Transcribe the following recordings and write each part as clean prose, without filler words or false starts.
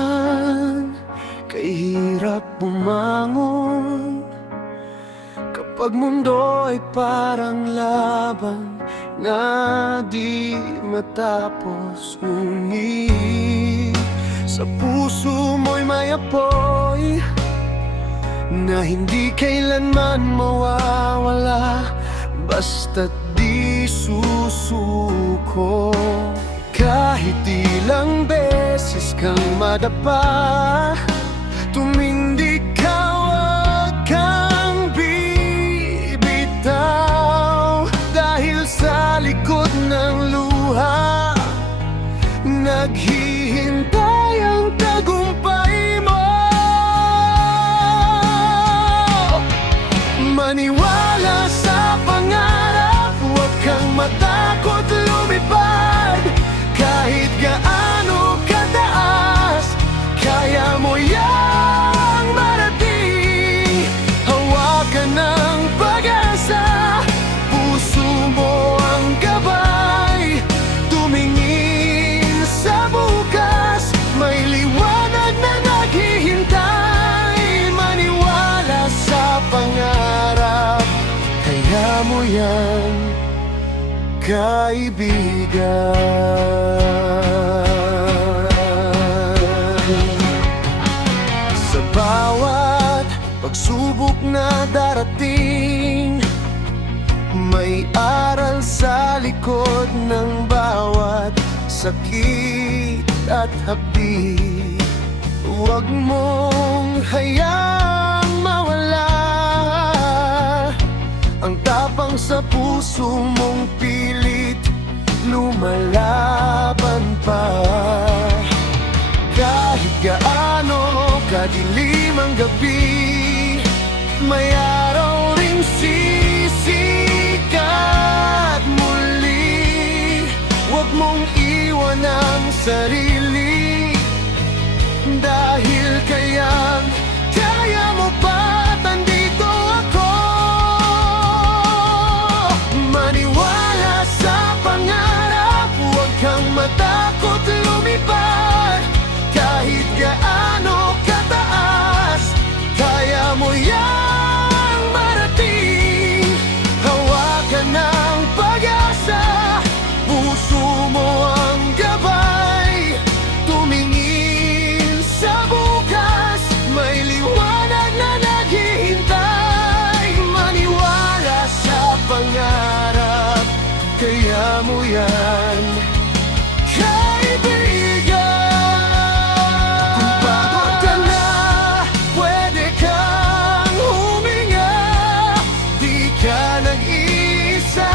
minsan kay hirap bumangon kapag mundo ay parang laban na di matapos. Ngunit sa puso mo'y may apoy na hindi kailanman mawawala, basta't di susuko. Kahit ilang beses kang madapa, tumindig ka, wag kang bibitaw. Dahil sa likod ng luha, naghihintay ang tagumpay mo. Maniwala sa pangarap, huwag kang matakot lumipad. Kahit gaano kataas, kaya mo yang marating. Hawakan ng pag-asa, puso mo ang gabay. Tumingin sa bukas, may liwanag na naghihintay. Maniwala sa pangarap, kaya mo yan, kaibigan. Sa bawat pagsubok na darating, may aral sa likod ng bawat sakit at hapdi. Huwag mong hayaang mawala ang tapang sa puso mong pilit lumalaban pa. Kahit gaano kadilim ang gabi, may araw ring sisikat muli. Huwag mong iwan ang sarili, dahil kaya mo pa't andito ako. Maniwala sa pangarap, huwag kang matakot lumipad. Kahit gaano kataas, kaya mo yang marating. Hawakan ng pag-asa, puso mo ang gabay. Tumingin sa bukas, may liwanag na naghihintay. Maniwala sa pangarap, kaya mo yan, kaibigan. Kung pagod ka na, pwede kang huminga. Di ka nag-iisa,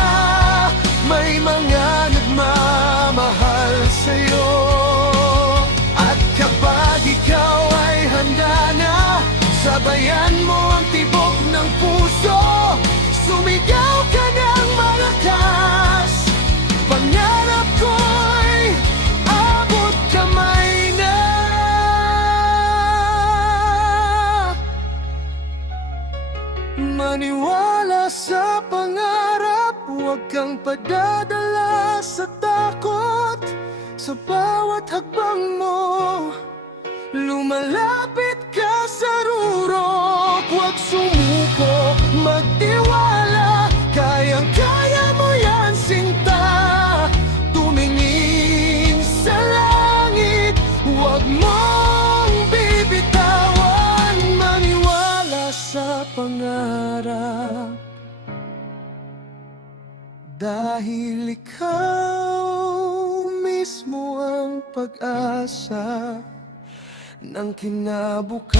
may mga nagmamahal sa'yo. At kapag ikaw ay handa na, sabayan mo ang tibok ng puso. Sumigaw ka ng malakas, pangarap ko'y abot kamay na. Maniwala sa pangarap, huwag kang padadala sa takot. Sa bawat hakbang mo, lumalapit ka sa rurok. Huwag sumuko, magtiwala, kayang-kaya mo yan, sinta. Tumingin sa langit, huwag mong bibitawan. Maniwala sa pangarap, dahil ikaw mismo ang pag-asa ng kinabukasan.